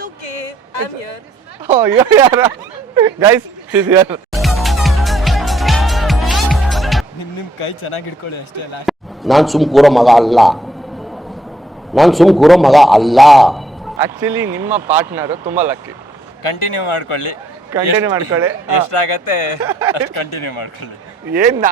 It's okay. I'm here. Oh, you're here. Guys, she's here. ನಿಮ್ಮ ಕೈ ಚೆನ್ನಾಗಿ ಹಿಡ್ಕೊಳ್ಳಿ ಅಷ್ಟೇ ಲಾಸ್ಟ್. ನಾನು ಸುಮ್ ಕೂರೋ ಮಗ ಅಲ್ಲ. ಆಕ್ಚುಲಿ ನಿಮ್ಮ ಪಾರ್ಟ್ನರ್ ತುಂಬಾ ಲಕ್ಕಿ. ಕಂಟಿನ್ಯೂ ಮಾಡ್ಕೊಳ್ಳಿ. ಎಷ್ಟಾಗತ್ತೆ ಅಷ್ಟು ಕಂಟಿನ್ಯೂ ಮಾಡ್ಕೊಳ್ಳಿ. ಏನ್ನ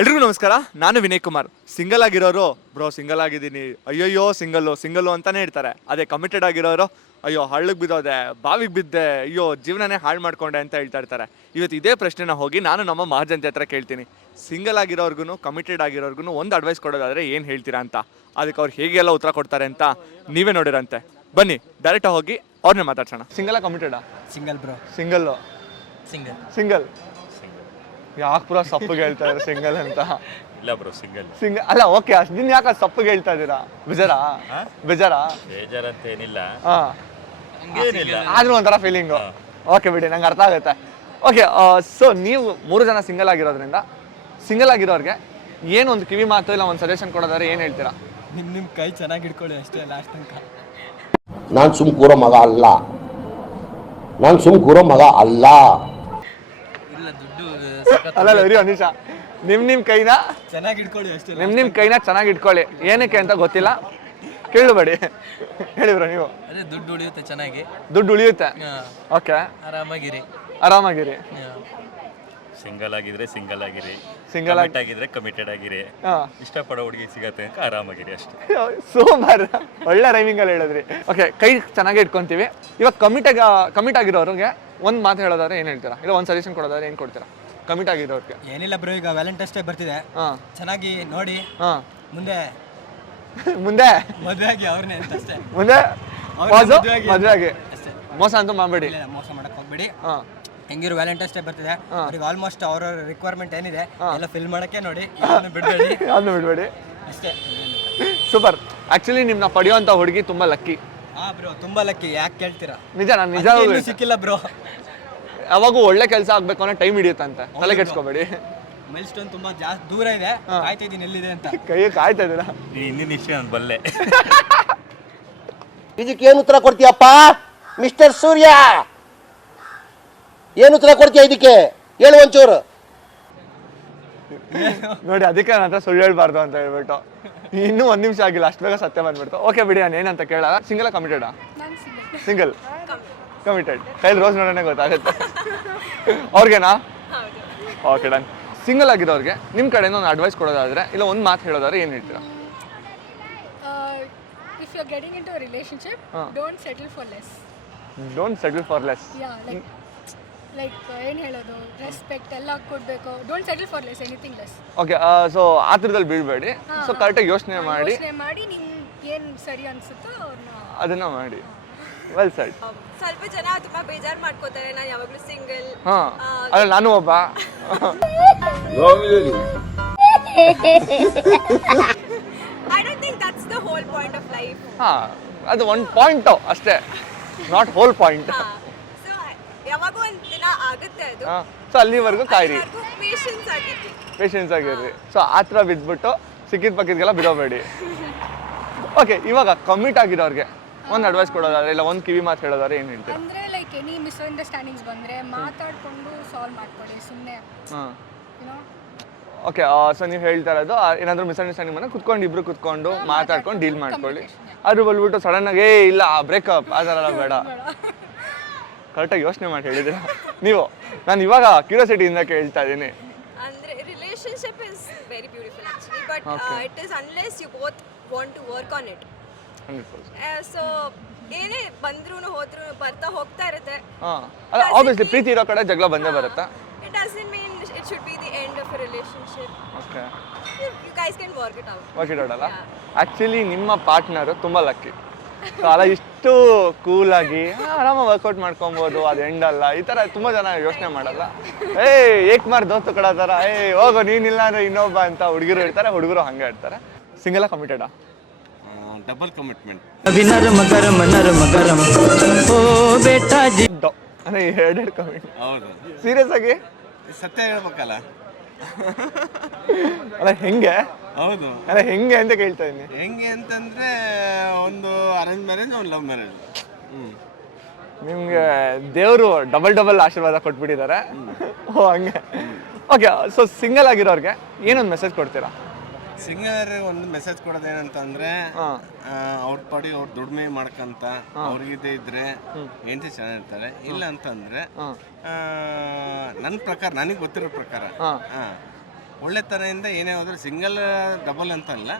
ಎಲ್ರಿಗೂ ನಮಸ್ಕಾರ, ನಾನು ವಿನಯ್ ಕುಮಾರ್. ಸಿಂಗಲ್ ಆಗಿರೋರು ಬ್ರೋ ಸಿಂಗಲ್ ಆಗಿದ್ದೀನಿ, ಅಯ್ಯಯ್ಯೋ ಸಿಂಗಲ್ಲು ಅಂತಾನೆ ಇರ್ತಾರೆ. ಅದೇ ಕಮಿಟೆಡ್ ಆಗಿರೋರು ಅಯ್ಯೋ ಹಳ್ಳಕ್ಕೆ ಬಿದ್ದೋದೆ, ಬಾವಿಗೆ ಬಿದ್ದೆ, ಅಯ್ಯೋ ಜೀವನನೇ ಹಾಳು ಮಾಡ್ಕೊಂಡೆ ಅಂತ ಹೇಳ್ತಾ ಇರ್ತಾರೆ. ಇವತ್ತು ಇದೇ ಪ್ರಶ್ನೆನ ಹೋಗಿ ನಾನು ನಮ್ಮ ಮಹಾಜನತೆ ಹತ್ರ ಕೇಳ್ತೀನಿ. ಸಿಂಗಲ್ ಆಗಿರೋರ್ಗು ಕಮಿಟೆಡ್ ಆಗಿರೋರ್ಗು ಒಂದು ಅಡ್ವೈಸ್ ಕೊಡೋದಾದ್ರೆ ಏನು ಹೇಳ್ತೀರಾ ಅಂತ. ಅದಕ್ಕೆ ಅವ್ರು ಹೇಗೆಲ್ಲ ಉತ್ತರ ಕೊಡ್ತಾರೆ ಅಂತ ನೀವೇ ನೋಡಿರಂತೆ. ಬನ್ನಿ ಡೈರೆಕ್ಟಾಗಿ ಹೋಗಿ ಅವ್ರನ್ನೇ ಮಾತಾಡ್ಸೋಣ. ಸಿಂಗಲ್ ಕಮಿಟೆಡಾ? Single bro. ಸಿಂಗಲ್ ಯಾಕೆ ಪುರ ಸಪ್ಪಗೆ ಹೇಳ್ತಾ ಇದ್ದಾರೆ ಸಿಂಗಲ್ ಅಂತ? ಇಲ್ಲ ಬ್ರೋ, ಸಿಂಗಲ್ ಅಲ್ಲ ಓಕೆ, ಅಷ್ಟು ಯಾಕೆ ಸಪ್ಪಗೆ ಹೇಳ್ತಾ ಇದ್ದೀರಾ? ಬೇಜಾರಾ? ಬೇಜಾರಂತ ಏನಿಲ್ಲ, ಆದ್ರೂ ಒಂಥರ ಫೀಲಿಂಗು. ಓಕೆ ಬಿಡಿ, ನಂಗೆ ಅರ್ಥ ಆಗುತ್ತೆ. ಓಕೆ, ಸೊ ನೀವು 3 ಜನ ಸಿಂಗಲ್ ಆಗಿರೋದ್ರಿಂದ ಸಿಂಗಲ್ ಆಗಿರೋರಿಗೆ ಏನು ಒಂದು ಕಿವಿ ಮಾತು ಇಲ್ಲ ಒಂದು ಸಜೆಷನ್ ಕೊಡೋದಾದ್ರೆ ಏನು ಹೇಳ್ತೀರಾ? ನಿಮ್ಮ ಕೈ ಚೆನ್ನಾಗಿ ಹಿಡ್ಕೊಳ್ಳಿ ಅಷ್ಟೇ ಲಾಸ್ಟ್ ತನಕ. ನಾನು ಸುಮ್ ಕೂರೋ ಮಗ ಅಲ್ಲ. ಅಲ್ಲ ಇರಿ ಒಂದು ನಿಮಿಷ, ನಿಮ್ಮ ಕೈನ ಚೆನ್ನಾಗಿ ಹಿಡ್ಕೊಳ್ಳಿ ಅಷ್ಟೇ. ನಿಮ್ಮ ಕೈನ ಚೆನ್ನಾಗಿ ಇಟ್ಕೊಳ್ಳಿ. ಏನಕ್ಕೆ ಅಂತ ಗೊತ್ತಿಲ್ಲ, ಕೇಳಬೇಡಿ. ಹೇಳಿಬ್ರ ನೀವು? ಅದೇ ದುಡ್ಡು ಉಳಿಯುತ್ತೆ, ಚೆನ್ನಾಗಿ ದುಡ್ಡು ಉಳಿಯುತ್ತೆ. ಓಕೆ, ಆರಾಮಾಗಿರಿ. ಸಿಂಗಲ್ ಆಗಿದ್ರೆ ಸಿಂಗಲ್ ಆಗಿದ್ರೆ ಕಮಿಟೆಡ್ ಆಗಿರಿ. ಇಷ್ಟಪಡೋ ಹುಡುಗಿ ಸಿಗತ್ತೆ ಅಂತ ಆರಾಮಾಗಿರಿ ಅಷ್ಟೇ. ಸೂಪರ್, ಒಳ್ಳೆ ರೈಮಿಂಗ್ ಅಲ್ಲಿ ಹೇಳಿದ್ರಿ. ಓಕೆ, ಕೈ ಚೆನ್ನಾಗಿ ಇಟ್ಕೊಂತೀವಿ. ಇವಾಗ ಕಮಿಟ್ ಆಗಿರೋರಿಗೆ ಒಂದು ಮಾತು ಹೇಳೋದಾದ್ರೆ ಏನು ಹೇಳ್ತೀರಾ? ಇಲ್ಲ ಒಂದು ಸಜೆಷನ್ ಕೊಡೋದಾದ್ರೆ ಏನು ಕೊಡ್ತೀರಾ ಕಮಿಟ್ ಆಗಿರೋರಿಗೆ? ಏನಿಲ್ಲ ಬ್ರೋ, ಈಗ ವ್ಯಾಲೆಂಟೈನ್ಸ್ ಡೇ ಬರ್ತಿದೆ, ಚೆನ್ನಾಗಿ ನೋಡಿ ಮುಂದೆ ಮದುವೆ ಆಗಿ ಅವ್ರನ್ನೇ ಅಂತ ಅಷ್ಟೇ. ಮುಂದೆ ಮದುವೆ ಆಗಿ ಮೋಸ ಅಂತೂ ಮಾಡಬೇಡಿ, ಮೋಸ ಮಾಡಕ್ ಹೋಗ್ಬೇಡಿ. ಹೆಂಗಿರು ವ್ಯಾಲೆಂಟೈನ್ಸ್ ಡೇ ಬರ್ತಿದೆ, ಅವ್ರಿಗೆ ಆಲ್ಮೋಸ್ಟ್ ಅವ್ರ ರಿಕ್ವೈರ್ಮೆಂಟ್ ಏನಿದೆ ಎಲ್ಲ ಫಿಲ್ ಮಾಡಕ್ಕೆ ನೋಡಿ, ಬಿಡಬೇಡಿ ಅಷ್ಟೇ. ಸೂಪರ್. ಆಕ್ಚುಲಿ ನಿಮ್ನ ಪಡೆಯುವಂತ ಹುಡುಗಿ ತುಂಬಾ ಲಕ್ಕಿ. ಬ್ರೋ ತುಂಬಾ ಲಕ್ಕಿ. ಯಾಕೆ ಕೇಳ್ತೀರಾ? ನಿಜ ಸಿಕ್ಕಿಲ್ಲ ಬ್ರೋ. ಯಾವಾಗೂ ಒಳ್ಳೆ ಕೆಲಸ ಆಗ್ಬೇಕು ಅನ್ನೋ ಟೈಮ್ ಹಿಡಿಯುತ್ತಂತೆ, ತಲೆ ಕೆಡ್ಸ್ಕೋಬೇಡಿ. ಮೈಲ್ ಸ್ಟೋನ್ ತುಂಬಾ ಜಾಸ್ತಿ ದೂರ ಇದೆ, ಕಾಯ್ತಾ ಇದ್ದೀನಿ ಎಲ್ಲಿದೆ ಅಂತ. ಕೈ ಕಾಯ್ತಾ ಇದ್ದೀರಾ? ಇನ್ನಿನ ವಿಷಯ ನಾನು ಬಲ್ಲೆ. ಇದಕ್ಕೆ ಏನು ಉತ್ತರ ಕೊಡ್ತೀಯಪ್ಪ ಮಿಸ್ಟರ್ ಸೂರ್ಯ? ಏನು ಉತ್ತರ ಕೊಡ್ತೀಯ ಇದಕ್ಕೆ? ಹೇಳು ಒಂಚೂರು. ನೋಡಿ, ಅದಕ್ಕೆ ನನ್ನ ಹತ್ರ ಸುಳ್ಳು ಹೇಳ್ಬಾರ್ದು ಅಂತ ಹೇಳ್ಬಿಟ್ಟು ಇನ್ನೂ 1 ನಿಮಿಷ ಆಗಿಲ್ಲ, ಅಷ್ಟು ಬೇಗ ಸತ್ಯ ಬಂದ್ಬಿಡ್ತು. ಓಕೆ ಬಿಡಿ, ನಾನು ಏನಂತ ಕೇಳಲ್ಲ. ಸಿಂಗಲ್ ಕಮಿಟೆಡಾ? Single committed. ಕೈಲಿ ರೋಸ್ ನೋಡೋಣ ಗೊತ್ತಾಗುತ್ತೆ. ಅವ್ರಿಗೆನಾ? Okay done. ಸಿಂಗಲ್ ಆಗಿರೋರಿಗೆ ನಿಮ್ಮ ಕಡೆಯಿಂದ ಒಂದು ಅಡ್ವೈಸ್ ಕೊಡೋದಾದ್ರೆ ಇಲ್ಲ ಒಂದು ಮಾತು ಹೇಳೋದಾದ್ರೆ ಏನು ಹೇಳ್ತೀರಾ? If you're getting into a relationship, don't settle for less. Don't settle for less. Yeah, like ಏನು ಹೇಳೋದು, ರೆಸ್ಪೆಕ್ಟ್ ಎಲ್ಲ ಕೊಡಬೇಕು. Don't settle for less, anything less. Okay, so ಆತರದಲ್ಲಿ ಬೀಳ್ಬೇಡಿ. ಸೊ ಕರೆಕ್ಟಾಗಿ ಯೋಚನೆ ಮಾಡಿ ನಿಮ್ಗೆ ಏನು ಸರಿ ಅನ್ಸುತ್ತೋ ಅದನ್ನ ಮಾಡಿ. Well said. ಸ್ವಲ್ಪ ಜನ ತುಂಬಾ ಬೇಜಾರು ಮಾಡ್ಕೋತಾರೆ, ನಾನು ಯಾವಾಗಲೂ ಸಿಂಗಲ್. ಅಲ್ಲ ನಾನು ಒಬ್ಬ. I don't think that's the whole point of life. ಅದು ಒಂದು ಪಾಯಿಂಟ್ ಅಷ್ಟೇ, ನಾಟ್ ಹೋಲ್ ಪಾಯಿಂಟ್. So ಯಾವಾಗೋ ಒಂದು ದಿನ ಆಗುತ್ತೆ ಅದು. ಸೊ ಅಲ್ಲಿವರೆಗೂ ಕಾಯಿರಿ, ಪೇಷನ್ಸ್ ಆಗಿರ್ರಿ. ಸೊ ಆ ಥರ ಬಿದ್ಬಿಟ್ಟು ಸಿಕ್ಕಿದ ಪಕ್ಕಿದ್ಗೆಲ್ಲ ಬಿಡೋಬೇಡಿ. ಓಕೆ, ಇವಾಗ ಕಮಿಟ್ ಆಗಿರೋರಿಗೆ ಒಂದು ಅಡ್ವೈಸ್ ಕೊಡೋದಾದ್ರೆ ಇಲ್ಲ ಒಂದು ಕಿವಿ ಮಾತು ಹೇಳೋದಾದ್ರೆ ಏನು ಹೇಳ್ತೀರಾ? ಅಂದ್ರೆ ಲೈಕ್ ಎನಿ ಮಿಸ್ಅಂಡರ್ಸ್ಟ್ಯಾಂಡಿಂಗ್ಸ್ ಬಂದ್ರೆ ಮಾತಾಡ್ಕೊಂಡು ಸಾಲ್ವ್ ಮಾಡ್ಕೊಳ್ಳಿ ಸುಮ್ಮನೆ. ಓಕೆ, ಸೊ ನೀವು ಹೇಳ್ತಾ ಇರೋದು ಏನಾದರೂ ಮಿಸ್ಅಂಡರ್ಸ್ಟ್ಯಾಂಡಿಂಗ್ ಬಂದ್ರೆ ಇಬ್ರು ಕುತ್ಕೊಂಡು ಮಾತಾಡ್ಕೊಂಡು ಡೀಲ್ ಮಾಡ್ಕೊಳ್ಳಿ. ಅದು ಬಂದ್ಬಿಟ್ಟು ಸಡನ್ ಆಗಿ ಇಲ್ಲ ಬ್ರೇಕಪ್ ಆ ಥರ ಎಲ್ಲ ಬೇಡ. ಕರೆಕ್ಟಾಗಿ ಯೋಚನೆ ಮಾಡಿ ಹೇಳಿದ್ದೀರಾ ನೀವು. ನಾನು ಇವಾಗ ಕ್ಯೂರಿಯಾಸಿಟಿಯಿಂದ ಕೇಳ್ತಾ ಇದ್ದೀನಿ. ಅಂದ್ರೆ relationship is very beautiful actually, but it is unless you both want to work on it. 100%. So ಏನೇ ಬಂದ್ರೂ ಹೋದ್ರೂ ಬರ್ತಾ ಹೋಗ್ತಾ ಇರುತ್ತೆ. ಅಲ್ಲ ಆಬ್ವಿಯಸ್ಲಿ ಪ್ರೀತಿ ಇರೋ ಕಡೆ ಜಗಳ ಬಂದೇ ಬರುತ್ತೆ. It doesn't mean it should be the end of a relationship. Okay. You guys can work it out. Work it out ಅಲ್ಲ? ಆಕ್ಚುಲಿ ನಿಮ್ಮ ಪಾರ್ಟ್ನರ್ ತುಂಬಾ ಲಕ್ಕಿ. ಸೊ ಅಲ್ಲ ಇಷ್ಟು ಕೂಲಾಗಿ ಆರಾಮಾಗಿ ವರ್ಕೌಟ್ ಮಾಡ್ಕೊಬೋದು, ಅದು ಎಂಡ್ ಅಲ್ಲ. ಈ ಥರ ತುಂಬ ಜನ ಯೋಚನೆ ಮಾಡಲ್ಲ. ಏಕ್ ಮಾರ್ ದೋಸ್ತು ಕಡ ಥರ ಹೋಗೋ ನೀನಿಲ್ಲ ಅಂದ್ರೆ ಇನ್ನೊಬ್ಬ ಅಂತ ಹುಡುಗರು ಇರ್ತಾರೆ, ಹುಡುಗರು ಹಂಗೆ ಇರ್ತಾರೆ. ಸಿಂಗಲ್ ಕಮಿಟೆಡಾ? Double commitment. ಅಂದರೆ 2 ಕಮಿಟ್. ಹೌದು, ಸೀರಿಯಸ್ ಆಗಿ ಸತ್ಯ ಹೇಳ್ಬೇಕಲ್ಲ. ಅಲ್ಲ ಹೆಂಗೆ ಹೌದು. ಅಲ್ಲ ಹೆಂಗೆ ಅಂತ ಕೇಳ್ತಾ ಇದ್ದೀನಿ. ಹೆಂಗೆ ಅಂತಂದ್ರೆ ಒಂದು ಅರೇಂಜ್ ಮ್ಯಾರೇಜ್ ಒಂದು ಲವ್ ಮ್ಯಾರೇಜ್. ನಿಮ್ಗೆ ದೇವರು ಡಬಲ್ ಆಶೀರ್ವಾದ ಕೊಟ್ಬಿಟ್ಟಿದ್ದಾರೆ. ಓ ಹಂಗೆ. ಓಕೆ, ಸೊ ಸಿಂಗಲ್ ಆಗಿರೋರ್ಗೆ ಏನೊಂದು ಮೆಸೇಜ್ ಕೊಡ್ತೀರಾ? ಸಿಂಗರ್ ಒಂದು ಮೆಸೇಜ್ ಕೊಡೋದೇನಂತಂದ್ರೆ ಅವ್ರ ಪಾಡಿ ಅವ್ರ ದುಡಿಮೆ ಮಾಡ್ಕಂತ ಅವ್ರಿಗಿದೆ ಇದ್ರೆ ಹೆಂಡತಿ ಚೆನ್ನಾಗಿರ್ತಾರೆ. ಇಲ್ಲ ಅಂತಂದ್ರೆ ನನ್ನ ಪ್ರಕಾರ, ನನಗೆ ಗೊತ್ತಿರೋ ಪ್ರಕಾರ ಒಳ್ಳೆತನದಿಂದ ಏನೇ ಹೋದ್ರೆ ಸಿಂಗಲ್ ಡಬಲ್ ಅಂತಲ್ಲ,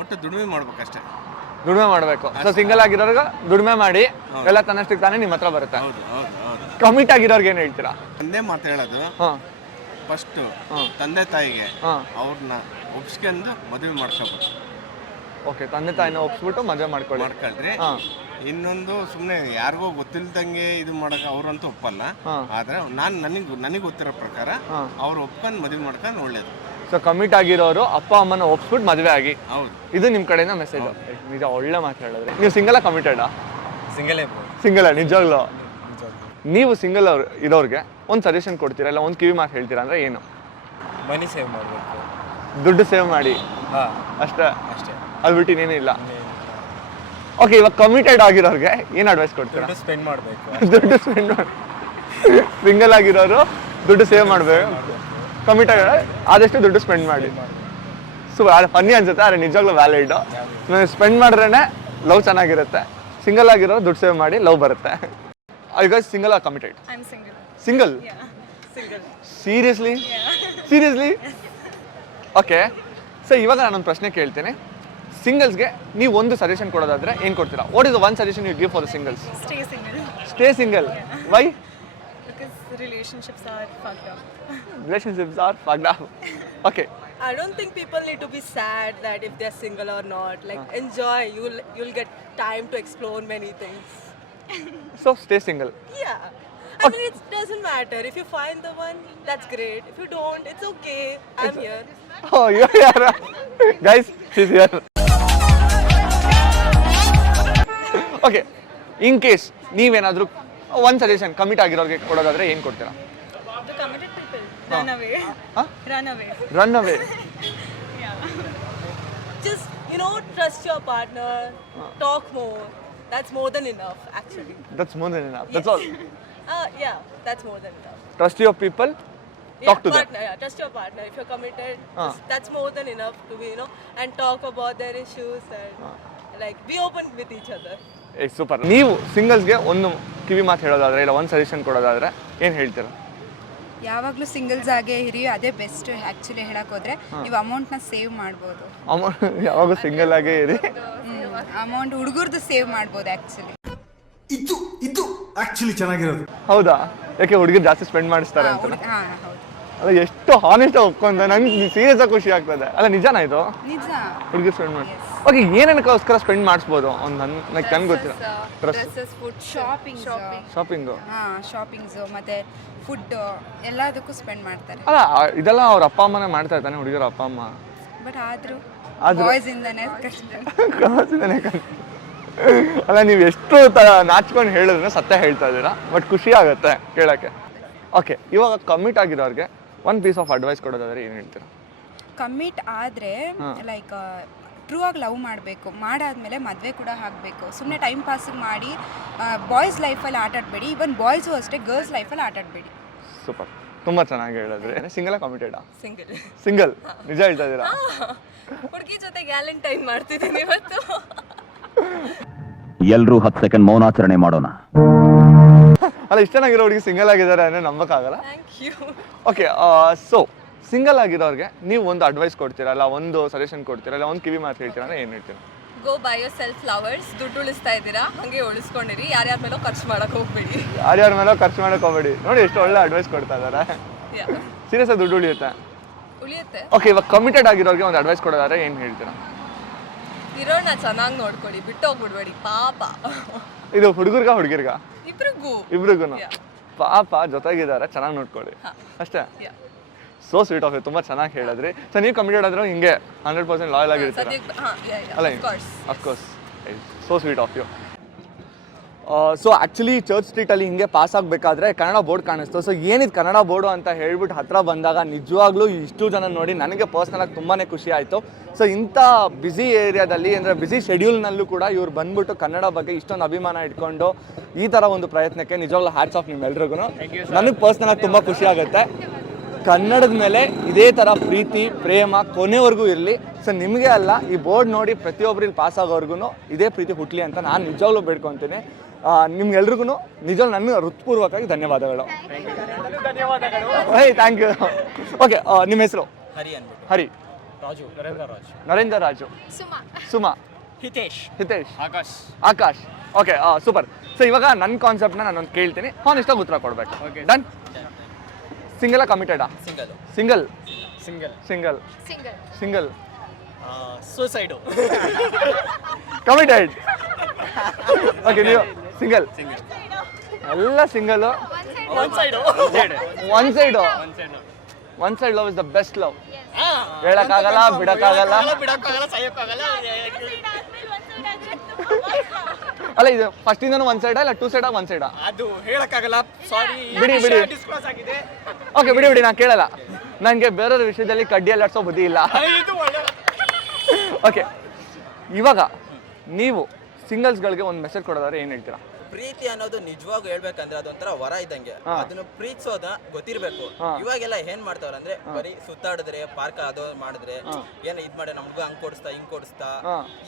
ಒಟ್ಟು ದುಡಿಮೆ ಮಾಡ್ಬೇಕಷ್ಟೇ. ದುಡಿಮೆ ಮಾಡಬೇಕು. ಸೊ ಸಿಂಗಲ್ ಆಗಿರೋರ್ಗೆ ದುಡಿಮೆ ಮಾಡಿ ಎಲ್ಲ ತನ್ನಷ್ಟಕ್ಕೆ ತಾನೇ ನಿಮ್ಮ ಹತ್ರ ಬರುತ್ತೆ. ಹೌದು ಹೌದು ಹೌದು. ಕಮಿಟ್ ಆಗಿರೋರ್ಗೆ ಏನು ಹೇಳ್ತೀರಾ? ಒಂದೇ ಮಾತು ಹೇಳೋದು, ಫಸ್ಟು ತಂದೆ ತಾಯಿಗೆ ಅವ್ರನ್ನ ಒಪ್ಸ್ಕೊಂಡು ಮದುವೆ ಮಾಡ್ಕೋಬೇಕು. ಓಕೆ, ತಂದೆ ತಾಯಿನ ಒಪ್ಸ್ಬಿಟ್ಟು ಮದುವೆ ಮಾಡ್ಕೊಳ್ರಿ. ಇನ್ನೊಂದು ಸುಮ್ಮನೆ ಯಾರಿಗೋ ಗೊತ್ತಿಲ್ದಂಗೆ ಇದು ಮಾಡಕ್ಕೆ ಅವ್ರಂತೂ ಒಪ್ಪಲ್ಲ. ಆದ್ರೆ ನನಗೆ ಗೊತ್ತಿರೋ ಪ್ರಕಾರ ಅವ್ರು ಒಪ್ಕೊಂಡು ಮದುವೆ ಮಾಡ್ಕೊಂಡು ಒಳ್ಳೇದು. ಸೊ ಕಮಿಟ್ ಆಗಿರೋರು ಅಪ್ಪ ಅಮ್ಮನ ಒಪ್ಸ್ಬಿಟ್ಟು ಮದುವೆ ಆಗಿ. ಹೌದು, ಇದು ನಿಮ್ಮ ಕಡೆಯಿಂದ ಮೆಸೇಜ್. ನಿಜ ಒಳ್ಳೆ ಮಾತು ಹೇಳಿದ್ರಿ. ನೀವು ಸಿಂಗಲ್ ಕಮಿಟೆಡಾ? ಸಿಂಗಲ್ ನಿಜವಾಗ್ಲೂ. ನೀವು ಸಿಂಗಲ್ ಇರೋರಿಗೆ ಒಂದು ಸಜೆಷನ್ ಕೊಡ್ತೀರಾ, ಇಲ್ಲ ಒಂದು ಕಿವಿ ಮಾತು ಹೇಳ್ತೀರಾ ಅಂದ್ರೆ ಏನು? ಮನಿ ಸೇವ್ ಮಾಡಬೇಕು, ದುಡ್ಡು ಸೇವ್ ಮಾಡಿ, ಅಷ್ಟೇ. ಅದು ಬಿಟ್ಟು ಇನ್ನೇನು ಇಲ್ಲ. ಓಕೆ, ಇವಾಗ ಕಮಿಟೆಡ್ ಆಗಿರೋರಿಗೆ ಏನು ಅಡ್ವೈಸ್ ಕೊಡ್ತೀರಾ? ಸ್ಪೆಂಡ್ ಮಾಡಬೇಕು. ದುಡ್ಡು ಸ್ಪೆಂಡ್ ಮಾಡಿ. ಸಿಂಗಲ್ ಆಗಿರೋರು ದುಡ್ಡು ಸೇವ್ ಮಾಡಬೇಕು, ಕಮಿಟೆಡ್ ಆದಷ್ಟು ದುಡ್ಡು ಸ್ಪೆಂಡ್ ಮಾಡಿ. ಸೊ ಫನ್ನಿ ಅನ್ಸುತ್ತೆ, ಆದರೆ ನಿಜವಾಗ್ಲೂ ವ್ಯಾಲಿಡ್. ಸ್ಪೆಂಡ್ ಮಾಡಿದ್ರೇ ಲವ್ ಚೆನ್ನಾಗಿರುತ್ತೆ. ಸಿಂಗಲ್ ಆಗಿರೋರು ದುಡ್ಡು ಸೇವ್ ಮಾಡಿ ಲವ್ ಬರುತ್ತೆ. You guys single are committed? I am single. Single? Single. Seriously? Seriously? Okay, so ಇವಾಗ ನಾನೊಂದು ಪ್ರಶ್ನೆ ಕೇಳ್ತೇನೆ. ಸಿಂಗಲ್ಸ್ಗೆ ನೀವು ಒಂದು ಸಜೆಷನ್ ಕೊಡೋದಾದ್ರೆ ಏನು ಕೊಡ್ತೀರಾ? What is the one suggestion you give for the singles? Stay single. Stay single. Why? Because relationships are fucked up. Relationships are fucked up. Okay. I don't think people need to be sad that if they're single or not. Like enjoy. You'll get time to explore many things. So stay single. Yeah. I mean, it doesn't matter. If you find the one, that's great. If you don't, it's okay. I'm here. Oh, you're here. Guys, she's here. Okay. In case ನೀವೇನಾದರೂ ಒಂದು suggestion commit ಆಗಿರೋರಿಗೆ ಕೊಡೋದಾದ್ರೆ ಏನು ಕೊಡ್ತೀರಾ? The committed people run away. Run away. Run away. Just, trust your partner. Talk more. That's more than enough, actually. That's more than enough. That's all. Yeah, that's more than enough. Trust your people. Talk to partner, them. Yeah, trust your partner. If you're committed, that's more than enough to be, and talk about their issues and be open with each other. Super. ನೀವು ಸಿಂಗಲ್ಸ್ಗೆ ಒಂದು ಕಿವಿ ಮಾತು ಹೇಳೋದಾದ್ರೆ, ಇಲ್ಲ ಒಂದು suggestion ಕೊಡೋದಾದ್ರೆ ಏನು ಹೇಳ್ತೀರಾ? ಯಾವಾಗಲೂ ಸಿಂಗಲ್ಸ್ ಆಗೇ ಇರಿ, ಅದೇ ಬೆಸ್ಟ್. ಆ್ಯಕ್ಚುಲಿ ಹೇಳಕ್ಕೆ ಹೋದರೆ ನೀವು ಅಮೌಂಟ್ನ ಸೇವ್ ಮಾಡ್ಬೋದು. ಯಾವಾಗೂ ಸಿಂಗಲ್ ಆಗೇ ಇರಿ. ಅಮೌಂಟ್ ಹುಡುಗರ್ದು ಸೇವ್ ಮಾಡ್ಬೋದು ಆ್ಯಕ್ಚುಲಿ. ಇದು ಆ್ಯಕ್ಚುಲಿ ಚೆನ್ನಾಗಿರೋದು. ಹೌದಾ? ಯಾಕೆ ಹುಡುಗರು ಜಾಸ್ತಿ ಸ್ಪೆಂಡ್ ಮಾಡಿಸ್ತಾರೆ ಅಂತ? ಹಾಂ, ಹೌದು. ಅಲ್ಲ, ಎಷ್ಟು ಹಾನೆಸ್ಟ್ ಒಪ್ಕೊಂಡ, ನಂಗೆ ಸೀರಿಯಸ್ ಆಗಿ ಖುಷಿ ಆಗ್ತದೆ. ಅಲ್ಲ, ನಿಜನಾ ಇದು? ನಿಜ. ಹುಡುಗರು ಸ್ಪೆಂಡ್ ಮಾಡಿ. ಓಕೆ, ಏನಕ್ಕೋಸ್ಕರ ಸ್ಪೆಂಡ್ ಮಾಡಿಸ್ಬೋದು? ಒಂದು ನನಗೆ ಗೊತ್ತಿಲ್ಲ. Dresses, food, shopping. ಹಾಂ, ಶಾಪಿಂಗ್ಸು ಮತ್ತು ಫುಡ್ ಎಲ್ಲದಕ್ಕೂ ಸ್ಪೆಂಡ್ ಮಾಡ್ತಾರೆ. ಅಲ್ಲ, ಇದೆಲ್ಲ ಅವ್ರ ಅಪ್ಪ ಅಮ್ಮನೇ ಮಾಡ್ತಾ ಇರ್ತಾನೆ, ಹುಡುಗರ ಅಪ್ಪ ಅಮ್ಮ. ಬಟ್ ಆದರೂ ಬಾಯ್ಸಿಂದನೇ ಕಷ್ಟ. ಅಲ್ಲ, ನೀವು ಎಷ್ಟು ನಾಚ್ಕೊಂಡು ಹೇಳಿದ್ರೆ ಸತ್ಯ ಹೇಳ್ತಾ ಇದ್ದೀರಾ. ಬಟ್ ಖುಷಿ ಆಗುತ್ತೆ ಕೇಳೋಕ್ಕೆ. ಓಕೆ, ಇವಾಗ ಕಮಿಟ್ ಆಗಿರೋರಿಗೆ ಒಂದು ಪೀಸ್ ಆಫ್ ಅಡ್ವೈಸ್ ಕೊಡೋದಾದ್ರೆ ಏನು ಹೇಳ್ತೀರಾ? ಕಮಿಟ್ ಆದರೆ ಲೈಕ್ ಟ್ರೂ ಆಗಿ ಲವ್ ಮಾಡಬೇಕು. ಮಾಡಾದ್ಮೇಲೆ ಮದುವೆ ಕೂಡ ಆಗಬೇಕು. ಸುಮ್ಮನೆ ಟೈಮ್ ಪಾಸಿಗೆ ಮಾಡಿ ಬಾಯ್ಸ್ ಲೈಫಲ್ಲಿ ಆಟಾಡಬೇಡಿ. ಈವನ್ ಬಾಯ್ಸು ಅಷ್ಟೇ, ಗರ್ಲ್ಸ್ ಲೈಫಲ್ಲಿ ಆಟಾಡಬೇಡಿ. ಸೂಪರ್, ತುಂಬ ಚೆನ್ನಾಗಿ ಹೇಳಿದ್ರಿ. ಸಿಂಗಲ್ ಕಮಿಟೆಡಾ? Single. ಸಿಂಗಲ್. ನಿಜ ಹೇಳ್ತಾ ಇದ್ದೀರಾ? ಹುಡುಗಿ ಜೊತೆ ಗ್ಯಾಲೆಂಟೈನ್ ಮಾಡ್ತಿದ್ದೀನಿ ಇವತ್ತು. ಎಲ್ಲರೂ 10 ಸೆಕೆಂಡ್ ಮೌನಾಚರಣೆ ಮಾಡೋಣ. ಅಲ್ಲ, ಇಷ್ಟು ಚೆನ್ನಾಗಿರೋ ಹುಡುಗಿ ಸಿಂಗಲ್ ಆಗಿದ್ದಾರೆ ಅಂದರೆ ನಂಬಕ್ಕಾಗಲ್ಲ. Thank you. Okay, so single ಆಗಿರೋರಿಗೆ ನೀವು ಒಂದು ಅಡ್ವೈಸ್ ಕೊಡ್ತೀರಾ, ಇಲ್ಲ ಒಂದು ಸಜೆಷನ್ ಕೊಡ್ತೀರಾ, ಇಲ್ಲ ಒಂದು ಕಿವಿ ಮಾತು ಹೇಳ್ತೀರಾ ಅಂದ್ರೆ ಏನು ಹೇಳ್ತೀರಾ? Go by your self flowers. ದುಡ್ಡು ಉಳಿಸ್ತಾ ಇದ್ದೀರಾ, ಹಾಗೆ ಉಳಿಸ್ಕೊಂಡಿರಿ. ಯಾರ್ಯಾರ ಮೇಲೋ ಖರ್ಚು ಮಾಡಕ್ಕೆ ಹೋಗ್ಬೇಡಿ. ಯಾರ್ಯಾರ ಮೇಲೋ ಖರ್ಚು ಮಾಡಕ್ಕೆ ಹೋಗ್ಬೇಡಿ. ನೋಡಿ ಎಷ್ಟು ಒಳ್ಳೆ ಅಡ್ವೈಸ್ ಕೊಡ್ತಾ ಇದ್ದಾರೆ. ಸೀರಿಯಸ್ ಆಗಿ ದುಡ್ಡು ಉಳಿಯುತ್ತೆ. ಓಕೆ, ಇವಾಗ ಕಮಿಟೆಡ್ ಆಗಿರೋರಿಗೆ ಒಂದು ಅಡ್ವೈಸ್ ಕೊಡೋದಾದ್ರೆ ಏನು ಹೇಳ್ತೀರಾ? ಇರೋಣ ಚೆನ್ನಾಗಿ ನೋಡ್ಕೊಳ್ಳಿ, ಬಿಟ್ಟು ಹೋಗ್ಬಿಡ್ಬೇಡಿ ಪಾಪ. ಇದು ಹುಡುಗರ್ಗ ಹುಡುಗಿರ್ಗ? ಇಬ್ರಿಗೂ. ಪಾಪ ಜೊತೆಗಿದ್ದಾರೆ, ಚೆನ್ನಾಗಿ ನೋಡ್ಕೊಳ್ಳಿ ಅಷ್ಟೇ. ಸೋ ಸ್ವೀಟ್ ಆಫ್ ಯು, ತುಂಬ ಚೆನ್ನಾಗಿ ಹೇಳಿದ್ರಿ. ಸೊ ನೀವು ಕಮಿಟೆಡ್ ಆದ್ರೆ ಹಿಂಗೆ 100% ಲಾಯಲ್ ಆಗಿರ್ತೀರ ಅಲ್ಲ? Of course, so sweet of you. So actually church ಸ್ಟ್ರೀಟಲ್ಲಿ ಹಿಂಗೆ ಪಾಸ್ ಆಗಬೇಕಾದ್ರೆ ಕನ್ನಡ ಬೋರ್ಡ್ ಕಾಣಿಸ್ತು. ಸೊ ಏನಿದು ಕನ್ನಡ ಬೋರ್ಡು ಅಂತ ಹೇಳ್ಬಿಟ್ಟು ಹತ್ರ ಬಂದಾಗ ನಿಜವಾಗ್ಲೂ ಇಷ್ಟು ಜನ ನೋಡಿ ನನಗೆ ಪರ್ಸ್ನಲಾಗಿ ತುಂಬಾ ಖುಷಿ ಆಯಿತು. ಸೊ ಇಂಥ ಬ್ಯುಸಿ ಏರಿಯಾದಲ್ಲಿ ಅಂದರೆ ಬ್ಯುಸಿ ಶೆಡ್ಯೂಲ್ನಲ್ಲೂ ಕೂಡ ಇವ್ರು ಬಂದ್ಬಿಟ್ಟು ಕನ್ನಡ ಬಗ್ಗೆ ಇಷ್ಟೊಂದು ಅಭಿಮಾನ ಇಟ್ಕೊಂಡು ಈ ಥರ ಒಂದು ಪ್ರಯತ್ನಕ್ಕೆ ನಿಜವಾಗ್ಲೂ ಹ್ಯಾಟ್ಸ್ ಆಫ್ ನಿಮ್ಮೆಲ್ರಿಗೂ. ನನಗೆ ಪರ್ಸ್ನಲಾಗಿ ತುಂಬ ಖುಷಿ ಆಗುತ್ತೆ. ಕನ್ನಡದ ಮೇಲೆ ಇದೇ ಥರ ಪ್ರೀತಿ ಪ್ರೇಮ ಕೊನೆವರೆಗೂ ಇರಲಿ. ಸೊ ನಿಮಗೆ ಅಲ್ಲ, ಈ ಬೋರ್ಡ್ ನೋಡಿ ಪ್ರತಿಯೊಬ್ಬರು ಇಲ್ಲಿ ಪಾಸ್ ಆಗೋರ್ಗು ಇದೇ ಪ್ರೀತಿ ಹುಟ್ಟಲಿ ಅಂತ ನಾನು ನಿಜವಾಗ್ಲೂ ಬೇಡ್ಕೊತೀನಿ. ನಿಮ್ಗೆಲ್ರಿಗೂ ನಿಜವಾಗ್ಲೂ ನನ್ನ ಹೃತ್ಪೂರ್ವಕವಾಗಿ ಧನ್ಯವಾದಗಳು. Thank you. ಓಕೆ, ನಿಮ್ಮ ಹೆಸರು? Hari. Raju, Narendra Raju. Suma. Hitesh. Akash. Okay, super. So ಇವಾಗ ನನ್ನ ಕಾನ್ಸೆಪ್ಟ್ನ ನಾನೊಂದು ಕೇಳ್ತೀನಿ, ಹಾನೆಸ್ಟಾಗಿ ಉತ್ತರ ಕೊಡಬೇಕು. ಡನ್? ಸಿಂಗಲ್ ಕಮಿಟೆಡಾ? ಸಿಂಗಲ್. ಸೂಸೈಡು. ಕಮಿಟೆಡ್. ಓಕೆ, ನೀವು ಸಿಂಗಲ್. ಎಲ್ಲ single. One side love is the best love. ಹೇಳಕ್ಕಾಗಲ್ಲ, ಬಿಡಕ್ಕಾಗಲ್ಲ. ಅಲ್ಲ, ಇದು ಫಸ್ಟ್ ಇಂದನೂ ಒನ್ ಸೈಡಾ ಇಲ್ಲ ಟೂ ಸೈಡಾ ಒನ್ ಸೈಡಾ? ಅದು ಹೇಳಕ್ಕಾಗಲ್ಲ, ಸಾರಿ. ಬಿಡಿ. ಓಕೆ, ಬಿಡಿ, ನಾನು ಕೇಳಲ್ಲ. ನನಗೆ ಬೇರೆಯವ್ರ ವಿಷಯದಲ್ಲಿ ಕಡ್ಡಿಯಲ್ಲಿ ಆಡ್ಸೋ ಬುದ್ಧಿ ಇಲ್ಲ. ಓಕೆ, ಇವಾಗ ನೀವು ಸಿಂಗಲ್ಸ್ಗಳಿಗೆ ಒಂದು ಮೆಸೇಜ್ ಕೊಡೋದಾದ್ರೆ ಏನು ಹೇಳ್ತೀರಾ? ಪ್ರೀತಿ ಅನ್ನೋದು ನಿಜವಾಗೂ ಹೇಳ್ಬೇಕಂದ್ರೆ ಅದೊಂಥರ ವರ ಇದ್ದಂಗೆ. ಅದನ್ನ ಪ್ರೀತಿಸೋದ ಗೊತ್ತಿರ್ಬೇಕು. ಇವಾಗೆಲ್ಲ ಏನ್ ಮಾಡ್ತಾವ್ರ ಅಂದ್ರೆ ಬರೀ ಸುತ್ತಾಡಿದ್ರೆ ಪಾರ್ಕ್ ಅದು ಮಾಡಿದ್ರೆ ಏನ್ ಇದ್ ಮಾಡಿ ನಮ್ಗೂ ಹಂಗ್ ಕೊಡಿಸ್ತಾ ಹಿಂಗ್ ಕೊಡಿಸ್ತಾ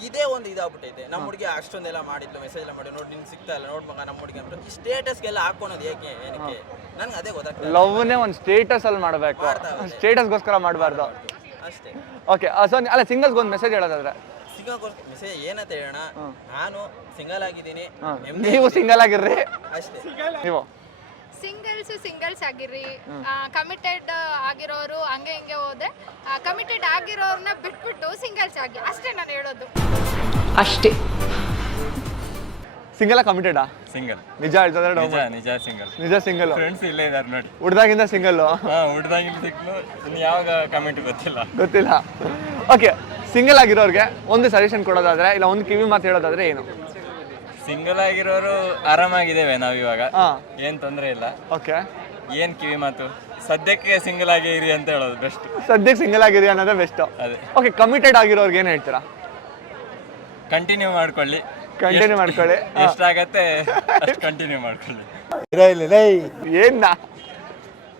ಇದೇ ಒಂದು ಇದಾಗ್ಬಿಟ್ಟೈತೆ. ನಮ್ಮ ಹುಡುಗಿ ಅಷ್ಟೊಂದೆಲ್ಲ ಮಾಡಿದ್ಲು, ಮೆಸೇಜ್ ಎಲ್ಲ ಮಾಡಿ, ನೋಡಿ ನಿನ್ ಸಿಗ್ತಾ ಇಲ್ಲ, ನೋಡ್ ಮಗ ನಮ್ಮ ಹುಡುಗಿ ಅಂತ ಈ ಸ್ಟೇಟಸ್ಗೆಲ್ಲ ಹಾಕೋಣೋದು ಏಕೆ, ಏನಕ್ಕೆ ನನ್ಗೆ ಅದೇ ಗೊತ್ತಾಗ್ತದೆ. ಲವ್ನೇ ಒಂದು ಸ್ಟೇಟಸ್ ಅಲ್ಲಿ ಮಾಡಬೇಕು, ಸ್ಟೇಟಸ್ಗೋಸ್ಕರ ಮಾಡಬಾರ್ದು ಅಷ್ಟೇ. ಓಕೆ, ಸೊ ಅಲ್ಲ ಸಿಂಗಲ್ಸ್ಗೆ ಒಂದು ಮೆಸೇಜ್ ಹೇಳೋದಾದ್ರೆ? ಮೆಸೇಜ್ ಏನಂತ ಹೇಳೋಣ, ನಾನು ಸಿಂಗಲ್ ಆಗಿದ್ದೀನಿ, ನೀವು ಸಿಂಗಲ್ ಆಗಿರ್ರಿ ಅಷ್ಟೇ. ನೀವು ಸಿಂಗಲ್ಸ್ ಆಗಿರ್ರಿ. ಕಮಿಟೆಡ್ ಆಗಿರೋರು ಹಂಗೆ ಹಿಂಗೆ ಹೋದ್ರೆ ಕಮಿಟೆಡ್ ಆಗಿರೋರ್ನ ಬಿಟ್ಬಿಟ್ಟು ಸಿಂಗಲ್ಸ್ ಆಗಿ, ಅಷ್ಟೇ ನಾನು ಹೇಳೋದು. ಅಷ್ಟೇ. ಸಿಂಗಲ್ ಕಮಿಟೆಡಾ? ಸಿಂಗಲ್. ನಿಜ ಹೇಳ್ತಂದ್ರೆ ನಿಜ ಸಿಂಗಲ್. ಫ್ರೆಂಡ್ಸ್ ಇಲ್ಲೇ ಇದಾರೆ ನೋಡಿ. ಹುಡ್ದಾಗಿಂದ ಸಿಂಗಲ್. ಹುಡ್ದಾಗಿಂದ ಸಿಕ್ಲು, ಇನ್ನು ಯಾವಾಗ ಕಮೆಂಟ್ ಗೊತ್ತಿಲ್ಲ. ಓಕೆ, ಸಿಂಗಲ್ ಆಗಿರೋರಿಗೆ ಒಂದು ಸಜೆಷನ್ ಕೊಡೋದಾದ್ರೆ ಇಲ್ಲ ಒಂದು ಕಿವಿ ಮಾತು ಹೇಳೋದಾದ್ರೆ ಏನು? ಸಿಂಗಲ್ ಆಗಿರೋರು ಆರಾಮಾಗಿದ್ದೇವೆ ನಾವ್ ಇವಾಗ, ಏನ್ ತೊಂದ್ರೆ ಇಲ್ಲ. ಓಕೆ, ಏನ್ ಕಿವಿ ಮಾತು, ಸದ್ಯಕ್ಕೆ ಸಿಂಗಲ್ ಆಗಿ ಇರಿ ಅಂತ ಹೇಳೋದು ಬೆಸ್ಟ್. ಸದ್ಯಕ್ಕೆ ಸಿಂಗಲ್ ಆಗಿರಿ ಅನ್ನೋದೇ ಬೆಸ್ಟ್. ಅದೇ. ಓಕೆ, ಕಮಿಟೆಡ್ ಆಗಿರೋರ್ಗೆ ಏನು ಹೇಳ್ತೀರಾ? ಕಂಟಿನ್ಯೂ ಮಾಡ್ಕೊಳ್ಳಿ. ಎಷ್ಟಾಗತ್ತೆ ಅಷ್ಟು ಕಂಟಿನ್ಯೂ ಮಾಡ್ಕೊಳ್ಳಿ. ಏನ್ನ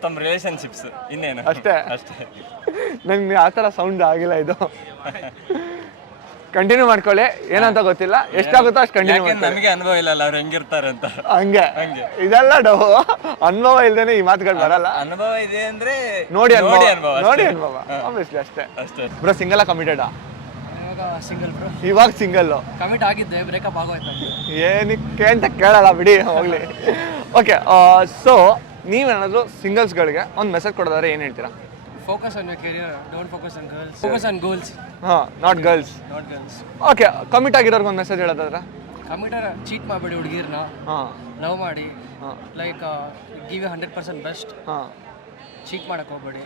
ತಮ್ಮ ರಿಲೇಶನ್ಶಿಪ್ಸ್ ಇನ್ನೇನು ಅಷ್ಟೇ. ನಂಗೆ ಆ ಥರ ಸೌಂಡ್ ಆಗಿಲ್ಲ ಇದು. ಕಂಟಿನ್ಯೂ ಮಾಡ್ಕೊಳ್ಳಿ, ಏನಂತ ಗೊತ್ತಿಲ್ಲ, ಎಷ್ಟಾಗುತ್ತೋ ಅಷ್ಟು ಕಂಟಿನ್ಯೂ ಮಾಡಿ. ನಮಗೆ ಅನುಭವ ಇಲ್ಲಲ್ಲ ಅವ್ರು ಹೆಂಗಿರ್ತಾರೆ ಅಂತ. ಹಂಗೆ ಇದೆಲ್ಲ ಅನುಭವ ಇಲ್ದೇನೆ ಈ ಮಾತುಗಳು ಬರಲ್ಲ. ಅನುಭವ ಇದೆ ಅಂದ್ರೆ ನೋಡಿ ಅನುಭವ ಆಬ್ವಿಯಸ್ಲಿ ಅಷ್ಟೇ. ಬ್ರೋ, ಸಿಂಗಲ್ ಕಮಿಟೆಡಾ? Single bro. ಇವಾಗ ಸಿಂಗಲ್. ಕಮಿಟ್ ಆಗಿದ್ದೆ, ಬ್ರೇಕಪ್ ಆಗೋಯ್ತು. ಏನಕ್ಕೆ ಅಂತ ಕೇಳಲ್ಲ, ಬಿಡಿ ಹೋಗ್ಲಿ. ಓಕೆ, ಸೊ ನೀವೇನಾದರೂ ಸಿಂಗಲ್ಸ್ಗಳಿಗೆ ಒಂದು ಮೆಸೇಜ್ ಕೊಡೋದಾದ್ರೆ ಏನು ಹೇಳ್ತೀರಾ? Focus on your career, don't focus on girls, focus on goals. Not girls. Okay, commit ಆಗಿರೋರ್ಗೆ ಒಂದು ಮೆಸೇಜ್ ಹೇಳೋದಾದ್ರೆ? ಕಮಿಟರ್ ಚೀಟ್ ಮಾಡಬೇಡಿ ಹುಡುಗಿರ್ನ, ಲವ್ ಮಾಡಿ, ಲೈಕ್ ಗಿವ್ 100% ಬೆಸ್ಟ್. ಚೀಟ್ ಮಾಡಕ್ಕೆ ಹೋಗ್ಬೇಡಿ.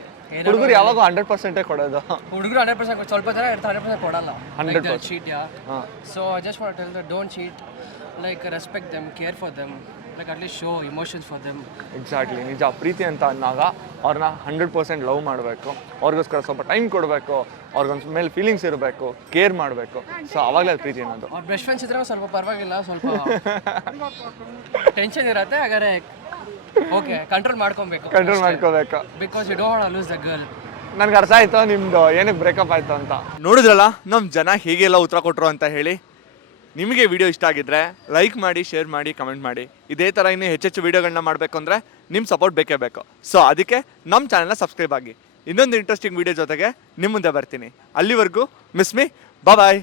ಹುಡುಗರು ಯಾವಾಗ 100% ಕೊಡೋದು? ಹುಡುಗರು 100% ಸ್ವಲ್ಪ ಜನ ಇರ್ತಾರೆ, 100% ಕೊಡಲ್ಲ. 100% cheat. So I just want to tell that don't cheat, like respect them, care for them, like at least show emotions for them. Exactly, ನಿಜ. ಪ್ರೀತಿ ಅಂತ ಅಂದಾಗ ಅವ್ರನ್ನ 100% ಲವ್ ಮಾಡಬೇಕು, ಅವ್ರಿಗೋಸ್ಕರ ಸ್ವಲ್ಪ ಟೈಮ್ ಕೊಡಬೇಕು, ಅವ್ರಿಗೊಂದು ಮೇಲೆ ಫೀಲಿಂಗ್ಸ್ ಇರಬೇಕು, ಕೇರ್ ಮಾಡಬೇಕು. ಸೊ ಅವಾಗಲೇ ಅದು ಪ್ರೀತಿ ಅನ್ನೋದು. ಅವ್ರ ಬೆಸ್ಟ್ ಫ್ರೆಂಡ್ಸ್ ಇದ್ರೆ ಸ್ವಲ್ಪ ಪರವಾಗಿಲ್ಲ, ಸ್ವಲ್ಪ ಟೆನ್ಷನ್ ಇರುತ್ತೆ, ಹಾಗಾದ್ರೆ ಓಕೆ ಕಂಟ್ರೋಲ್ ಮಾಡ್ಕೊಬೇಕು because you don't want to lose the girl. ನನಗೆ ಅರ್ಥ ಆಯ್ತು ನಿಮ್ದು ಏನಕ್ಕೆ ಬ್ರೇಕಪ್ ಆಯ್ತು ಅಂತ. ನೋಡಿದ್ರಲ್ಲ ನಮ್ಮ ಜನ ಹೇಗೆಲ್ಲ ಉತ್ತರ ಕೊಟ್ಟರು ಅಂತ ಹೇಳಿ. ನಿಮಗೆ ವಿಡಿಯೋ ಇಷ್ಟ ಆಗಿದ್ರೆ ಲೈಕ್ ಮಾಡಿ, ಶೇರ್ ಮಾಡಿ, ಕಮೆಂಟ್ ಮಾಡಿ. ಇದೇ ಥರ ಇನ್ನೂ ಹೆಚ್ಚೆಚ್ಚು ವೀಡಿಯೋಗಳನ್ನ ಮಾಡಬೇಕು ಅಂದರೆ ನಿಮ್ಮ ಸಪೋರ್ಟ್ ಬೇಕೇ ಬೇಕು. ಸೊ ಅದಕ್ಕೆ ನಮ್ಮ ಚಾನಲ್ನ ಸಬ್ಸ್ಕ್ರೈಬ್ ಆಗಿ. ಇನ್ನೊಂದು ಇಂಟ್ರೆಸ್ಟಿಂಗ್ ವಿಡಿಯೋ ಜೊತೆಗೆ ನಿಮ್ಮ ಮುಂದೆ ಬರ್ತೀನಿ. ಅಲ್ಲಿವರೆಗೂ ಮಿಸ್ ಮೀ, ಬಾಯ್.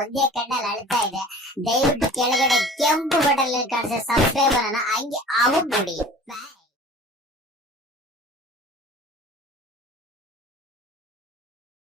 ಒಂದೇ ಕಣ್ಣಲ್ಲಿ ಅಳ್ತಾ ಇದೆ. ದಯವಿಟ್ಟು ಕೆಳಗಡೆ ಕೆಂಪು ಬಟನ್ ಕಾಣಿಸೋ ಸಬ್ಸ್ಕ್ರೈಬ್ ಅನ್ನ ಹಂಗೆ ಆಗ್ಬಿಡಿ.